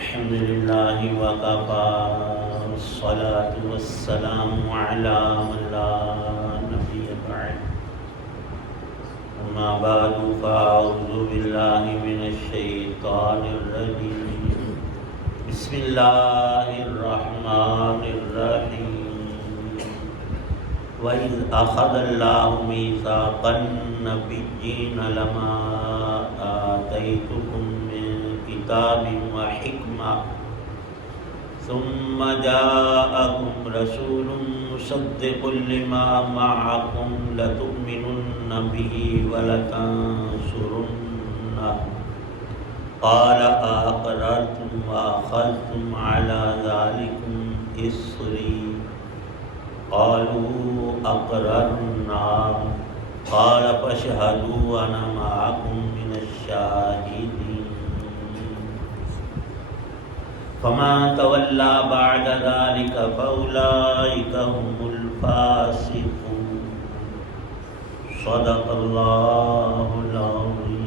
الحمد لله وكفى والصلاة والسلام على من لا نبي بعد أما بعد فأعوذ بالله من الشيطان الرجيم بسم الله الرحمن الرحيم وإذ أخذ الله ميثاق النبيين لما آتيتكم كتاب وحكمة ثم جاءكم رسول مصدق لما معكم لتؤمنن به ولتنصرنه قال أقررتم وأخذتم على ذلكم إصري قالوا أقررنا قال فاشهدوا وأنا معكم من الشاهدين فما تولى بعد ذلك فأولئك هم الفاسقون صدق الله العظيم.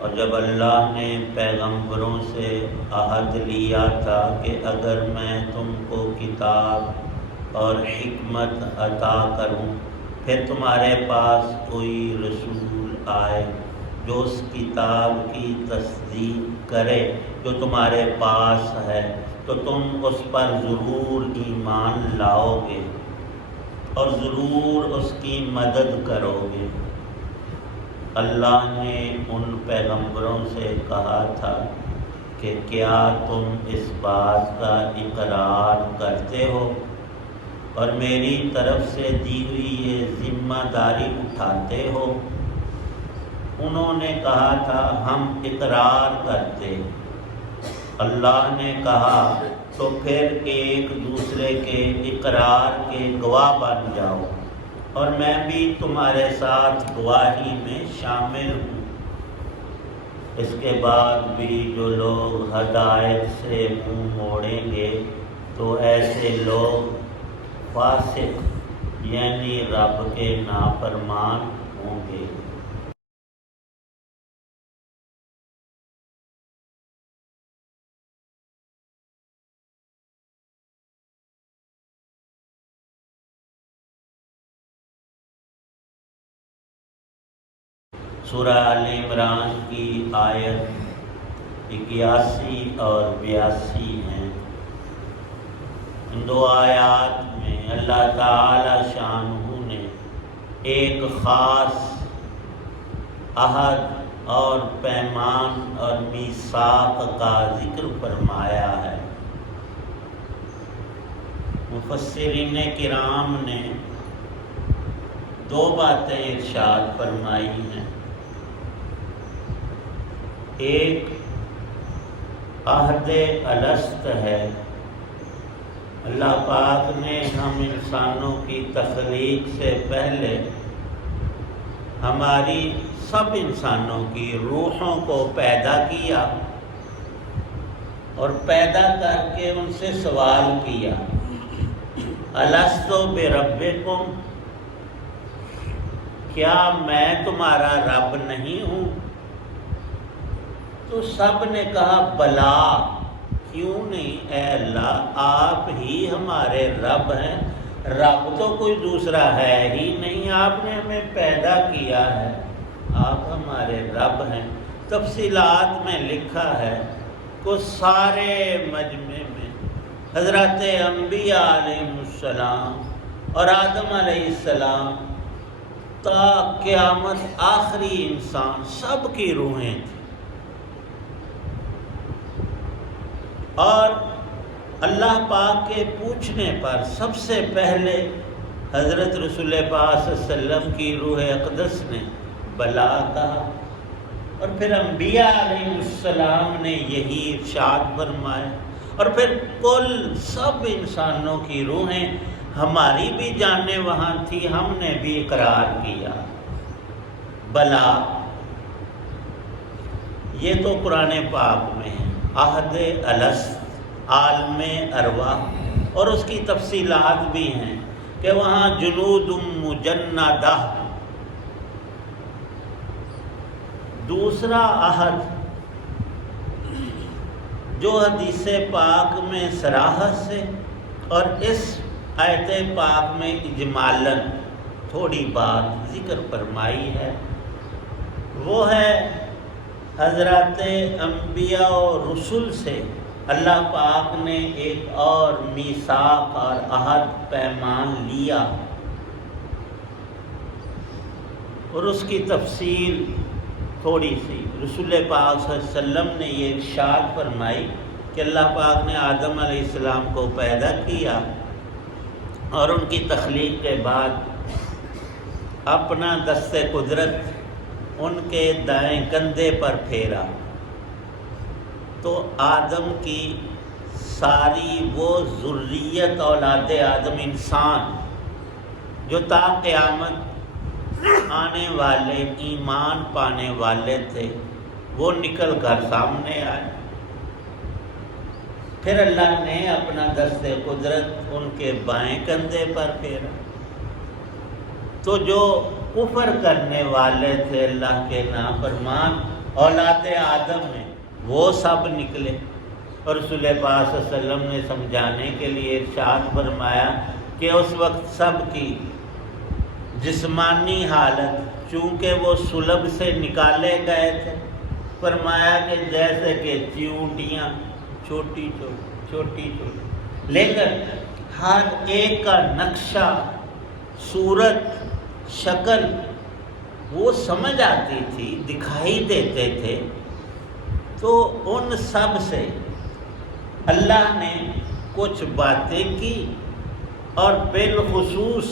اور جب اللہ نے پیغمبروں سے عہد لیا تھا کہ اگر میں تم کو کتاب اور حکمت عطا کروں پھر تمہارے پاس کوئی رسول آئے جو اس کتاب کی تصدیق کرے جو تمہارے پاس ہے تو تم اس پر ضرور ایمان لاؤ گے اور ضرور اس کی مدد کرو گے۔ اللہ نے ان پیغمبروں سے کہا تھا کہ کیا تم اس بات کا اقرار کرتے ہو اور میری طرف سے دی ہوئی یہ ذمہ داری اٹھاتے ہو؟ انہوں نے کہا تھا ہم اقرار کرتے۔ اللہ نے کہا تو پھر ایک دوسرے کے اقرار کے گواہ بن جاؤ اور میں بھی تمہارے ساتھ گواہی میں شامل ہوں۔ اس کے بعد بھی جو لوگ ہدایت سے منہ موڑیں گے تو ایسے لوگ فاسق یعنی رب کے نافرمان ہوں گے۔ سورہ آل عمران کی آیت 81 اور 82 ہیں۔ ان دو آیات میں اللہ تعالی شانہ نے ایک خاص عہد اور پیمان اور میثاق کا ذکر فرمایا ہے۔ مفسرین کرام نے دو باتیں ارشاد فرمائی ہیں۔ ایک عہد الست ہے، اللہ پاک نے ہم انسانوں کی تخلیق سے پہلے ہماری سب انسانوں کی روحوں کو پیدا کیا اور پیدا کر کے ان سے سوال کیا الست بربکم، کیا میں تمہارا رب نہیں ہوں؟ تو سب نے کہا بلا، کیوں نہیں اے اللہ، آپ ہی ہمارے رب ہیں، رب تو کوئی دوسرا ہے ہی نہیں، آپ نے ہمیں پیدا کیا ہے، آپ ہمارے رب ہیں۔ تفصیلات میں لکھا ہے کہ سارے مجمع میں حضرت انبیاء علیہ السلام اور آدم علیہ السلام تا قیامت آخری انسان سب کی روحیں تھیں، اور اللہ پاک کے پوچھنے پر سب سے پہلے حضرت رسول پاک صلی اللہ علیہ وسلم کی روح اقدس نے بلا کہا، اور پھر انبیاء علیہ السلام نے یہی ارشاد فرمایا، اور پھر کل سب انسانوں کی روحیں، ہماری بھی جانیں وہاں تھی، ہم نے بھی اقرار کیا بلا۔ یہ تو قرآن پاک میں ہے۔ عہد الست عالم ارواح، اور اس کی تفصیلات بھی ہیں کہ وہاں جنود مجندہ۔ دوسرا عہد جو حدیث پاک میں صراحت سے اور اس آیت پاک میں اجمالاً تھوڑی بات ذکر فرمائی ہے، وہ ہے حضرات انبیاء و رسول سے اللہ پاک نے ایک اور میثاق اور عہد پیمان لیا، اور اس کی تفصیل تھوڑی سی رسول پاک صلی اللہ علیہ وسلم نے یہ ارشاد فرمائی کہ اللہ پاک نے آدم علیہ السلام کو پیدا کیا اور ان کی تخلیق کے بعد اپنا دست قدرت ان کے دائیں کندھے پر پھیرا، تو آدم کی ساری وہ ذریت اولاد آدم انسان جو تا قیامت آنے والے ایمان پانے والے تھے وہ نکل کر سامنے آئے۔ پھر اللہ نے اپنا دست قدرت ان کے بائیں کندھے پر پھیرا، تو جو کفر کرنے والے تھے اللہ کے نافرمان اولاد آدم میں وہ سب نکلے، اور رسول پاک صلی اللہ علیہ وسلم نے سمجھانے کے لیے ارشاد فرمایا کہ اس وقت سب کی جسمانی حالت چونکہ وہ صلب سے نکالے گئے تھے، فرمایا کہ جیسے کہ چیونٹیاں چھوٹی چھوٹی، لیکن ہر ایک کا نقشہ، صورت، شکل وہ سمجھ آتی تھی، دکھائی دیتے تھے۔ تو ان سب سے اللہ نے کچھ باتیں کی، اور بالخصوص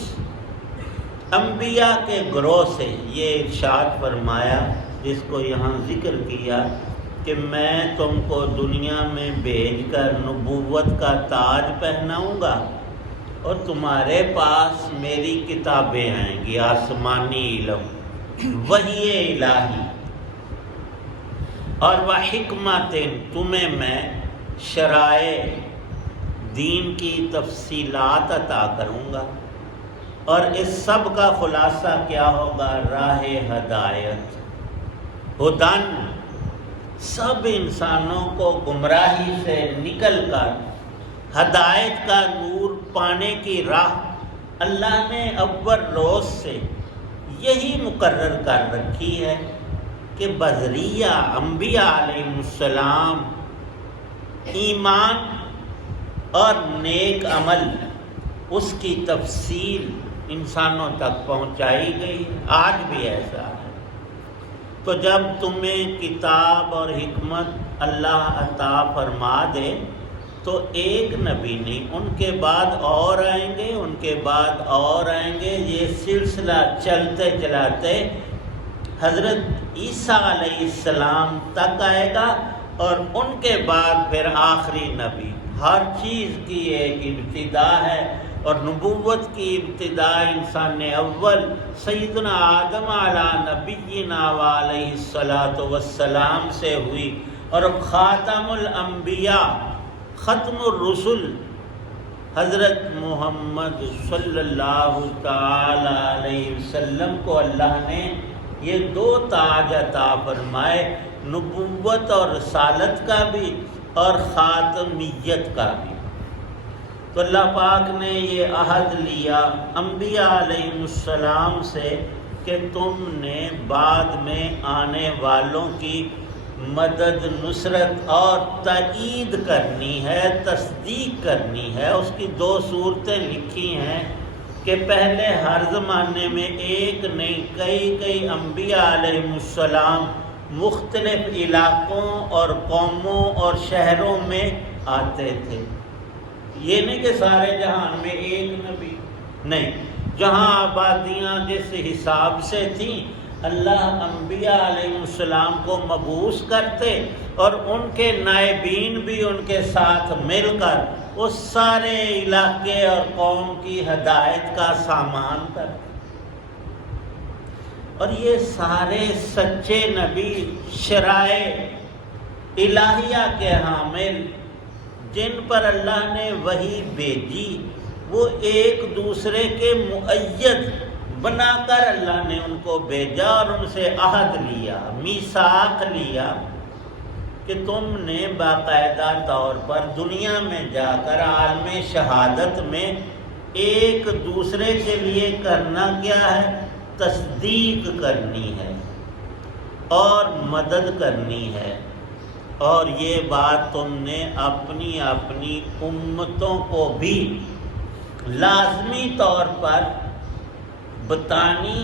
انبیاء کے گروہ سے یہ ارشاد فرمایا جس کو یہاں ذکر کیا کہ میں تم کو دنیا میں بھیج کر نبوت کا تاج پہناؤں گا، اور تمہارے پاس میری کتابیں آئیں گی، آسمانی علم، وحی الہی، اور وحکمت، تمہیں میں شرائع دین کی تفصیلات عطا کروں گا، اور اس سب کا خلاصہ کیا ہوگا؟ راہ ہدایت، ہدن، سب انسانوں کو گمراہی سے نکل کر ہدایت کا نور پانے کی راہ اللہ نے اول روز سے یہی مقرر کر رکھی ہے کہ بذریعہ انبیاء علیہ السلام ایمان اور نیک عمل اس کی تفصیل انسانوں تک پہنچائی گئی، آج بھی ایسا ہے۔ تو جب تمہیں کتاب اور حکمت اللہ عطا فرما دے تو ایک نبی نہیں، ان کے بعد اور آئیں گے، ان کے بعد اور آئیں گے، یہ سلسلہ چلتے چلاتے حضرت عیسیٰ علیہ السلام تک آئے گا، اور ان کے بعد پھر آخری نبی۔ ہر چیز کی ایک ابتدا ہے، اور نبوت کی ابتدا انسان اول سیدنا آدم علیہ نبینا وعلیہ الصلاۃ والسلام سے ہوئی، اور خاتم الانبیاء، ختم الرسل حضرت محمد صلی اللہ تعالی علیہ وسلم کو اللہ نے یہ دو تاج عطا فرمائے، نبوت اور رسالت کا بھی اور خاتمیت کا بھی۔ تو اللہ پاک نے یہ عہد لیا انبیاء علیہ السلام سے کہ تم نے بعد میں آنے والوں کی مدد، نصرت اور تائید کرنی ہے، تصدیق کرنی ہے۔ اس کی دو صورتیں لکھی ہیں کہ پہلے ہر زمانے میں ایک نہیں کئی انبیاء علیہ السلام مختلف علاقوں اور قوموں اور شہروں میں آتے تھے۔ یہ نہیں کہ سارے جہان میں ایک نبی، نہیں، جہاں آبادیاں جس حساب سے تھیں اللہ انبیاء علیہ السلام کو مبعوث کرتے، اور ان کے نائبین بھی ان کے ساتھ مل کر اس سارے علاقے اور قوم کی ہدایت کا سامان کرتے۔ اور یہ سارے سچے نبی شرائع الہیہ کے حامل جن پر اللہ نے وحی بھیجی وہ ایک دوسرے کے مؤید بنا کر اللہ نے ان کو بھیجا اور ان سے عہد لیا، میثاق لیا کہ تم نے باقاعدہ طور پر دنیا میں جا کر عالم شہادت میں ایک دوسرے کے لیے کرنا کیا ہے؟ تصدیق کرنی ہے اور مدد کرنی ہے، اور یہ بات تم نے اپنی اپنی امتوں کو بھی لازمی طور پر بتانی،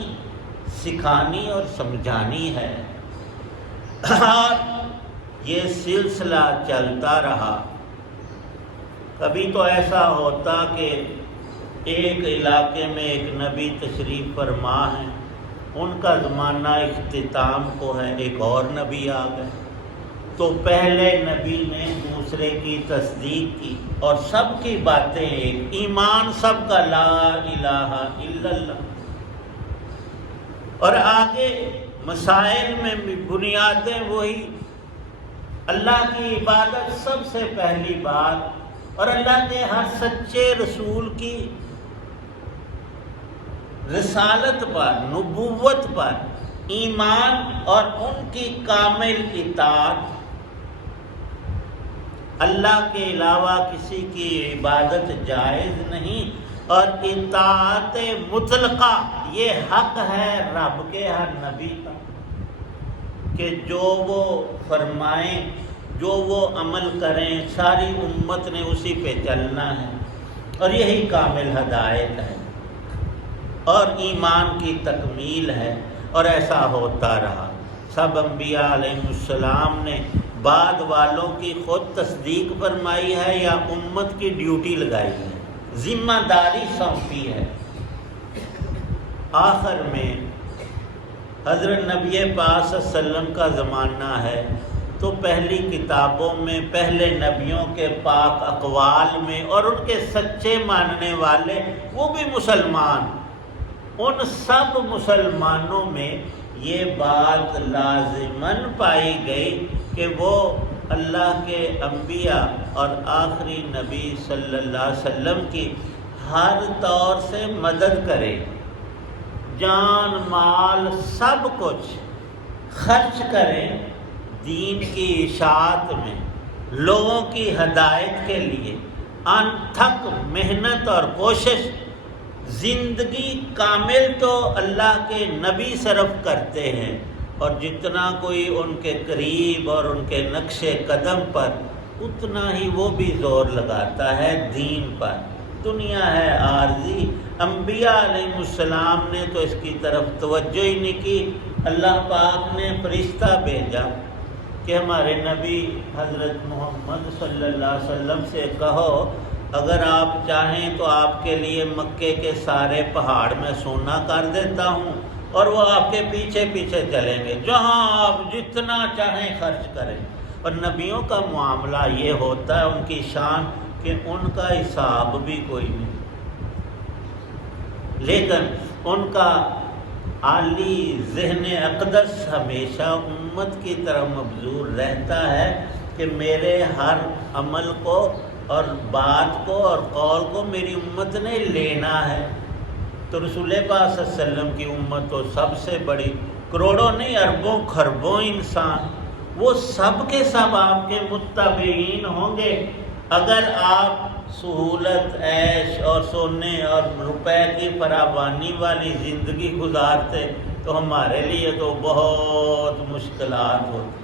سکھانی اور سمجھانی ہے۔ اور یہ سلسلہ چلتا رہا۔ کبھی تو ایسا ہوتا کہ ایک علاقے میں ایک نبی تشریف فرما ہے، ان کا زمانہ اختتام کو ہے، ایک اور نبی آ گئے، تو پہلے نبی نے دوسرے کی تصدیق کی اور سب کی باتیں ایک، ایمان سب کا لا الہ الا اللہ، اور آگے مسائل میں بھی بنیادیں وہی، اللہ کی عبادت سب سے پہلی بات، اور اللہ کے ہر سچے رسول کی رسالت پر، نبوت پر ایمان اور ان کی کامل اطاعت، اللہ کے علاوہ کسی کی عبادت جائز نہیں، اور اطاعت مطلقہ یہ حق ہے رب کے ہر نبی کا کہ جو وہ فرمائیں، جو وہ عمل کریں، ساری امت نے اسی پہ چلنا ہے، اور یہی کامل ہدایت ہے اور ایمان کی تکمیل ہے۔ اور ایسا ہوتا رہا، سب انبیاء علیہ السلام نے بعد والوں کی خود تصدیق فرمائی ہے یا امت کی ڈیوٹی لگائی ہے، ذمہ داری سونپی ہے۔ آخر میں حضرت نبی پاک صلی اللہ علیہ وسلم کا زمانہ ہے، تو پہلی کتابوں میں پہلے نبیوں کے پاک اقوال میں اور ان کے سچے ماننے والے وہ بھی مسلمان، ان سب مسلمانوں میں یہ بات لازماً پائی گئی کہ وہ اللہ کے انبیاء اور آخری نبی صلی اللہ علیہ وسلم کی ہر طور سے مدد کرے، جان مال سب کچھ خرچ کریں دین کی اشاعت میں، لوگوں کی ہدایت کے لیے انتھک محنت اور کوشش، زندگی کامل تو اللہ کے نبی صرف کرتے ہیں، اور جتنا کوئی ان کے قریب اور ان کے نقش قدم پر اتنا ہی وہ بھی زور لگاتا ہے دین پر۔ دنیا ہے عارضی، انبیاء علیہ السلام نے تو اس کی طرف توجہ ہی نہیں کی۔ اللہ پاک نے فرشتہ بھیجا کہ ہمارے نبی حضرت محمد صلی اللہ علیہ وسلم سے کہو اگر آپ چاہیں تو آپ کے لیے مکے کے سارے پہاڑ میں سونا کر دیتا ہوں، اور وہ آپ کے پیچھے پیچھے چلیں گے، جہاں آپ جتنا چاہیں خرچ کریں۔ اور نبیوں کا معاملہ یہ ہوتا ہے، ان کی شان کہ ان کا حساب بھی کوئی نہیں، لیکن ان کا عالی ذہن اقدس ہمیشہ امت کی طرف مبذول رہتا ہے کہ میرے ہر عمل کو اور بات کو اور قول کو میری امت نے لینا ہے۔ تو رسول پاک صلی اللہ علیہ وسلم کی امت تو سب سے بڑی، کروڑوں نہیں اربوں خربوں انسان، وہ سب کے سب آپ کے متبعین ہوں گے اگر آپ سہولت، عیش اور سونے اور روپے کی فراوانی والی زندگی گزارتے تو ہمارے لیے تو بہت مشکلات ہوتی۔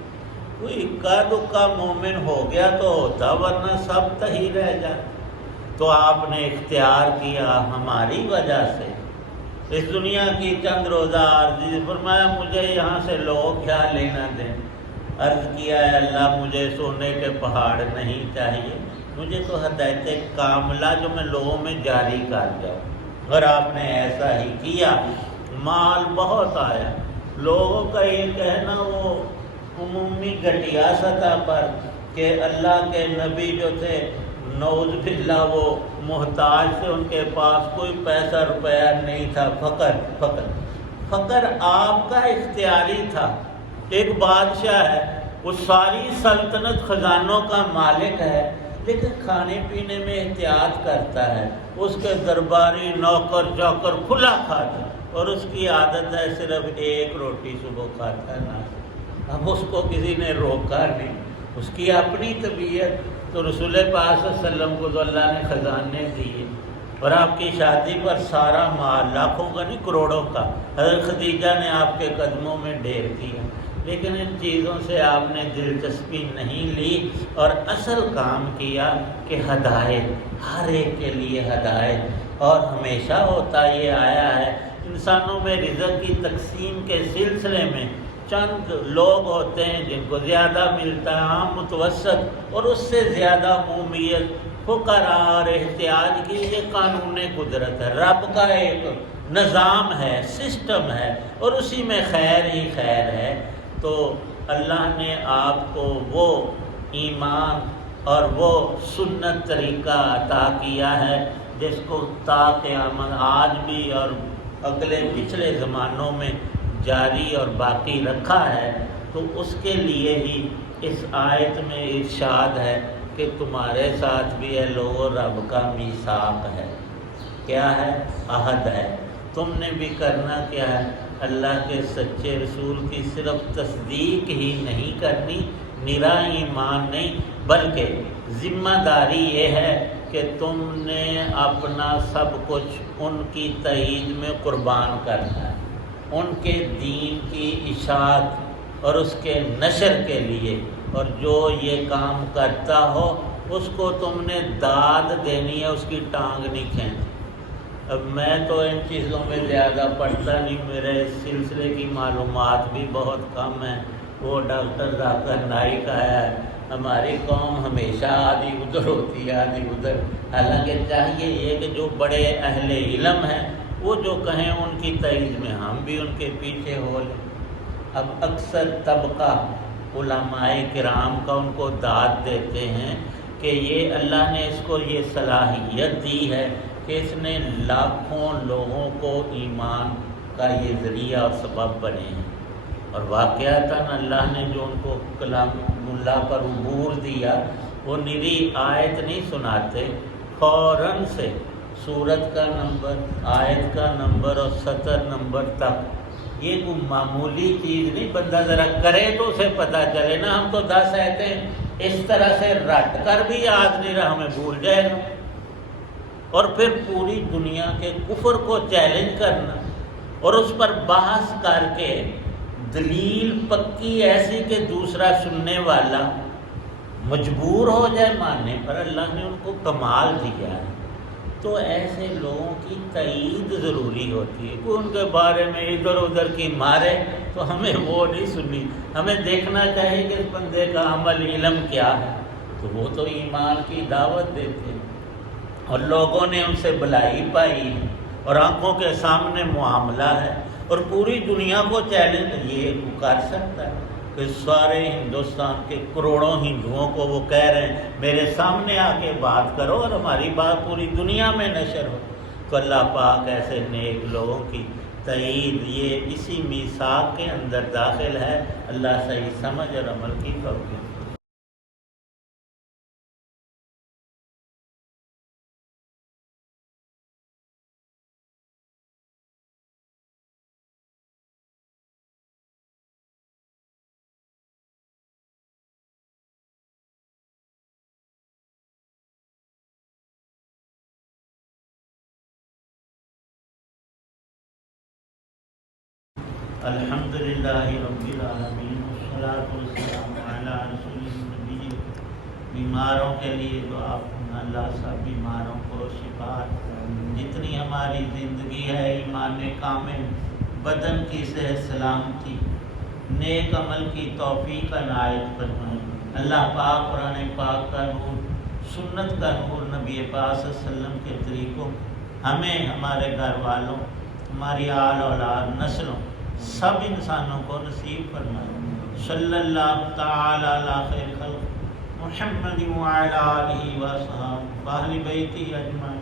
کوئی اکا دکا مومن ہو گیا تو ہوتا، ورنہ سب تہی رہ جائے۔ تو آپ نے اختیار کیا ہماری وجہ سے اس دنیا کی چند روزہ عرضی، فرمایا مجھے یہاں سے لوگ کیا لینا دیں۔ عرض کیا ہے اللہ مجھے سونے کے پہاڑ نہیں چاہیے، مجھے تو ہدایت کاملہ جو میں لوگوں میں جاری کر جاؤں۔ اور آپ نے ایسا ہی کیا، مال بہت آیا۔ لوگوں کا یہ کہنا وہ عمومی گھٹیا سطح پر کہ اللہ کے نبی جو تھے نعوذ باللہ وہ محتاج تھے، ان کے پاس کوئی پیسہ روپیہ نہیں تھا، فقر آپ کا اختیاری تھا۔ ایک بادشاہ ہے، وہ ساری سلطنت خزانوں کا مالک ہے، لیکن کھانے پینے میں احتیاط کرتا ہے۔ اس کے درباری نوکر چوکر کھلا کھاتے، اور اس کی عادت ہے صرف ایک روٹی صبح کھاتا ہے نا۔ اب اس کو کسی نے روکا نہیں، اس کی اپنی طبیعت۔ تو رسول پاک صلی اللہ علیہ وسلم کو تو اللہ نے خزانے دیے، اور آپ کی شادی پر سارا مال، لاکھوں کا نہیں کروڑوں کا، حضرت خدیجہ نے آپ کے قدموں میں ڈھیر کیا، لیکن ان چیزوں سے آپ نے دلچسپی نہیں لی اور اصل کام کیا کہ ہدایت، ہر ایک کے لیے ہدایت۔ اور ہمیشہ ہوتا یہ آیا ہے، انسانوں میں رزق کی تقسیم کے سلسلے میں چند لوگ ہوتے ہیں جن کو زیادہ ملتا ہے، عام متوسط، اور اس سے زیادہ عمومیت، فقراء اور احتیاج کی۔ یہ قانون قدرت ہے، رب کا ایک نظام ہے، سسٹم ہے، اور اسی میں خیر ہی خیر ہے۔ تو اللہ نے آپ کو وہ ایمان اور وہ سنت طریقہ عطا کیا ہے جس کو تا قیامت آج بھی اور اگلے پچھلے زمانوں میں جاری اور باقی رکھا ہے۔ تو اس کے لیے ہی اس آیت میں ارشاد ہے کہ تمہارے ساتھ بھی ہے لوگوں رب کا میثاق ہے۔ کیا ہے؟ عہد ہے۔ تم نے بھی کرنا کیا ہے؟ اللہ کے سچے رسول کی صرف تصدیق ہی نہیں کرنی، نرا ایمان نہیں، بلکہ ذمہ داری یہ ہے کہ تم نے اپنا سب کچھ ان کی تائید میں قربان کرنا ہے، ان کے دین کی اشاعت اور اس کے نشر کے لیے۔ اور جو یہ کام کرتا ہو اس کو تم نے داد دینی ہے، اس کی ٹانگ نہیں کھینچی۔ اب میں تو ان چیزوں میں زیادہ پڑھتا نہیں، میرے اس سلسلے کی معلومات بھی بہت کم ہیں۔ وہ ڈاکٹر ذاکر نائک آیا ہے، ہماری قوم ہمیشہ آدھی ادھر ہوتی ہے آدھی ادھر، حالانکہ چاہیے یہ کہ جو بڑے اہل علم ہیں وہ جو کہیں ان کی تائید میں ہم بھی ان کے پیچھے ہو لیں۔ اب اکثر طبقہ علماء کرام کا ان کو داد دیتے ہیں کہ یہ اللہ نے اس کو یہ صلاحیت دی ہے کہ اس نے لاکھوں لوگوں کو ایمان کا یہ ذریعہ اور سبب بنے ہیں، اور واقعتاً اللہ نے جو ان کو کلام اللہ پر عبور دیا وہ نری آیت نہیں سناتے، فوراً سے سورت کا نمبر، آیت کا نمبر اور سطر نمبر تک۔ یہ کوئی معمولی چیز نہیں، بندہ ذرا کرے تو اسے پتہ چلے نا۔ ہم تو 10 آیتیں اس طرح سے رٹ کر بھی یاد نہیں رہا، ہمیں بھول جائے گا۔ اور پھر پوری دنیا کے کفر کو چیلنج کرنا اور اس پر بحث کر کے دلیل پکی ایسی کہ دوسرا سننے والا مجبور ہو جائے ماننے پر، اللہ نے ان کو کمال دیا ہے۔ تو ایسے لوگوں کی تائید ضروری ہوتی ہے، کوئی ان کے بارے میں ادھر ادھر کی مارے تو ہمیں وہ نہیں سننی، ہمیں دیکھنا چاہیے کہ اس بندے کا عمل علم کیا ہے۔ تو وہ تو ایمان کی دعوت دیتے ہیں اور لوگوں نے ان سے بلائی پائی ہے اور آنکھوں کے سامنے معاملہ ہے، اور پوری دنیا کو چیلنج یہ کر سکتا ہے کہ سارے ہندوستان کے کروڑوں ہندوؤں کو وہ کہہ رہے ہیں میرے سامنے آ کے بات کرو اور ہماری بات پوری دنیا میں نشر ہو۔ تو اللہ پاک ایسے نیک لوگوں کی تائید یہ اسی میثاق کے اندر داخل ہے۔ اللہ صحیح سمجھ اور عمل کی توفیق۔ الحمدللہ رب العالمین والصلاۃ والسلام علی رسول النبی۔ بیماروں کے لیے دعا کرنا، اللہ سب بیماروں کو شفا، جتنی ہماری زندگی ہے ایمان کامل، بدن کی صحت سلامتی، نیک عمل کی توفیق عنایت فرمائے۔ اللہ پاک قرآن پاک کا نور، سنت کا نور، نبی پاک صلی اللہ علیہ وسلم کے طریقوں ہمیں، ہمارے گھر والوں، ہماری آل اولاد، نسلوں، سب انسانوں کو نصیب فرمائے۔ صلی اللہ تعالی علی خیر خلق محمد وعلی آلہ وصحبہ واہل بیتہ اجمعین۔